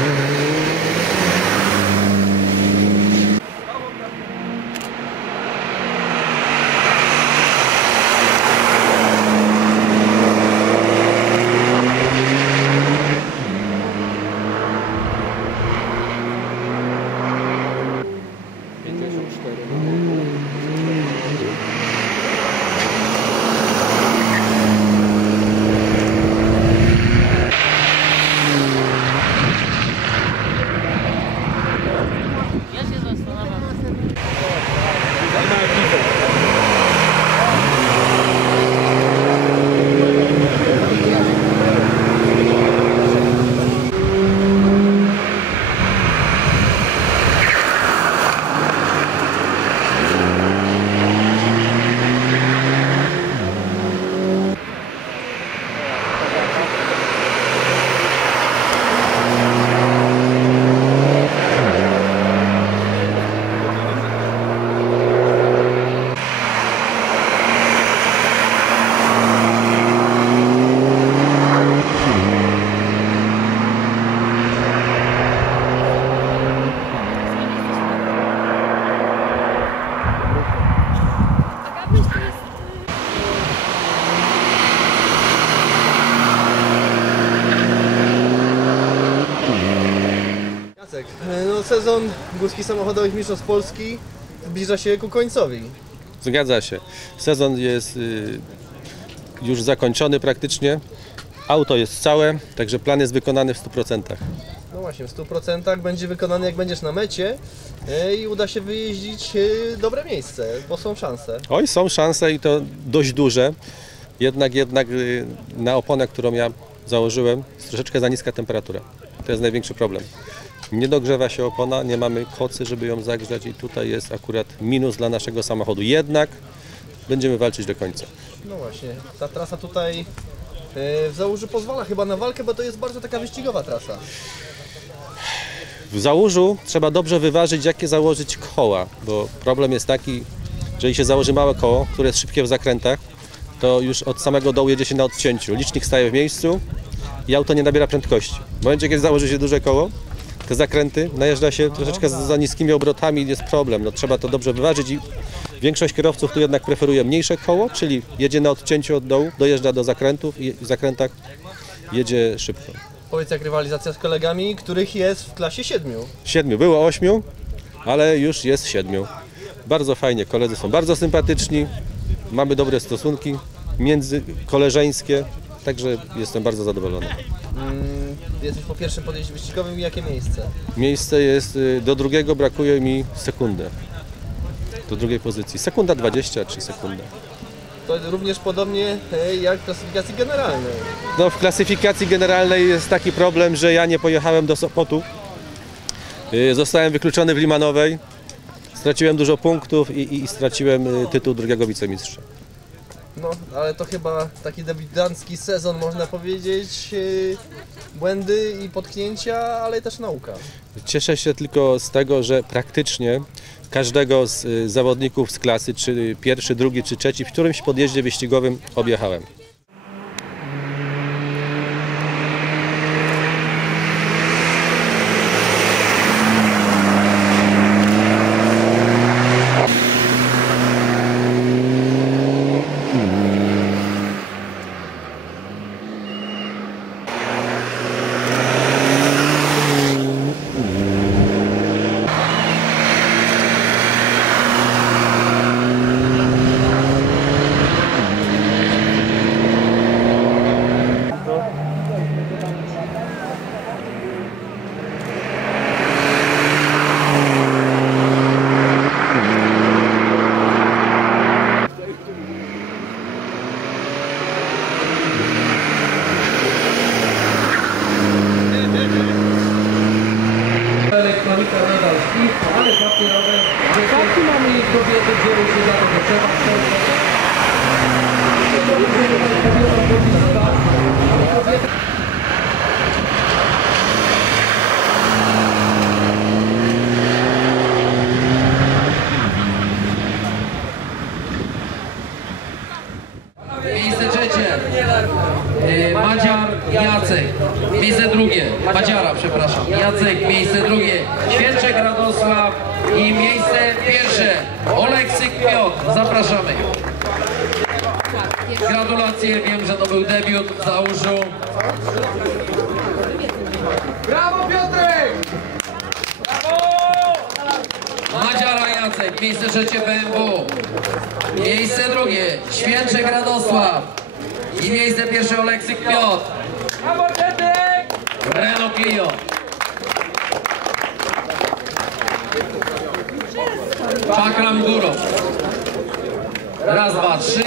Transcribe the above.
Mm-hmm. Jacek, no sezon górskich samochodowych mistrzostw Polski zbliża się ku końcowi. Zgadza się. Sezon jest y, już zakończony praktycznie. Auto jest całe, także plan jest wykonany w 100%. No właśnie, w 100% będzie wykonany jak będziesz na mecie e, i uda się wyjeździć e, dobre miejsce, bo są szanse. Oj, są szanse i to dość duże. Jednak, jednak y, na oponę, którą ja założyłem, jest troszeczkę za niska temperatura. To jest największy problem. Nie dogrzewa się opona, nie mamy kocy, żeby ją zagrzać i tutaj jest akurat minus dla naszego samochodu. Jednak będziemy walczyć do końca. No właśnie, ta trasa tutaj e, w Załużu pozwala chyba na walkę, bo to jest bardzo taka wyścigowa trasa. W założu trzeba dobrze wyważyć, jakie założyć koła, bo problem jest taki, że jeżeli się założy małe koło, które jest szybkie w zakrętach, to już od samego dołu jedzie się na odcięciu. Licznik staje w miejscu i auto nie nabiera prędkości. W momencie, kiedy założy się duże koło, te zakręty, najeżdża się troszeczkę za, niskimi obrotami jest problem. No, trzeba to dobrze wyważyć i większość kierowców tu jednak preferuje mniejsze koło, czyli jedzie na odcięciu od dołu, dojeżdża do zakrętów i w zakrętach jedzie szybko. Powiedz jak rywalizacja z kolegami, których jest w klasie siedmiu. Siedmiu, było ośmiu, ale już jest siedmiu. Bardzo fajnie, koledzy są bardzo sympatyczni, mamy dobre stosunki międzykoleżeńskie, także jestem bardzo zadowolony. Jesteś po pierwszym podejściu wyścigowym i jakie miejsce? Miejsce jest, y, do drugiego brakuje mi sekundę. Do drugiej pozycji. Sekunda 20, 3 sekundy. To również podobnie e, jak w klasyfikacji generalnej. No, w klasyfikacji generalnej jest taki problem, że ja nie pojechałem do Sopotu. Y, Zostałem wykluczony w Limanowej. Straciłem dużo punktów i, i, i straciłem y, tytuł drugiego wicemistrza. No, ale to chyba taki debiutancki sezon, można powiedzieć. Błędy i potknięcia, ale też nauka. Cieszę się tylko z tego, że praktycznie każdego z y, zawodników z klasy, czy pierwszy, drugi, czy trzeci, w którymś podjeździe wyścigowym objechałem. Elektronika nadal śpi, ale papierowe wysoki mamy i kobiety dzieją się za to, że trzeba Miejsce trzecie. Y, Madziar Jacek. Miejsce drugie. Madziara, przepraszam. Jacek, miejsce drugie. Święczek Radosław i miejsce pierwsze. Oleksyk Piotr. Zapraszamy. Gratulacje, wiem, że to był debiut w Załużu. Brawo Piotrek! Miejsce trzecie BMW. Miejsce drugie, Święczek Radosław. I miejsce pierwsze Oleksyk Piotr. Renault Clio. Czakram górą. Raz, dwa, trzy.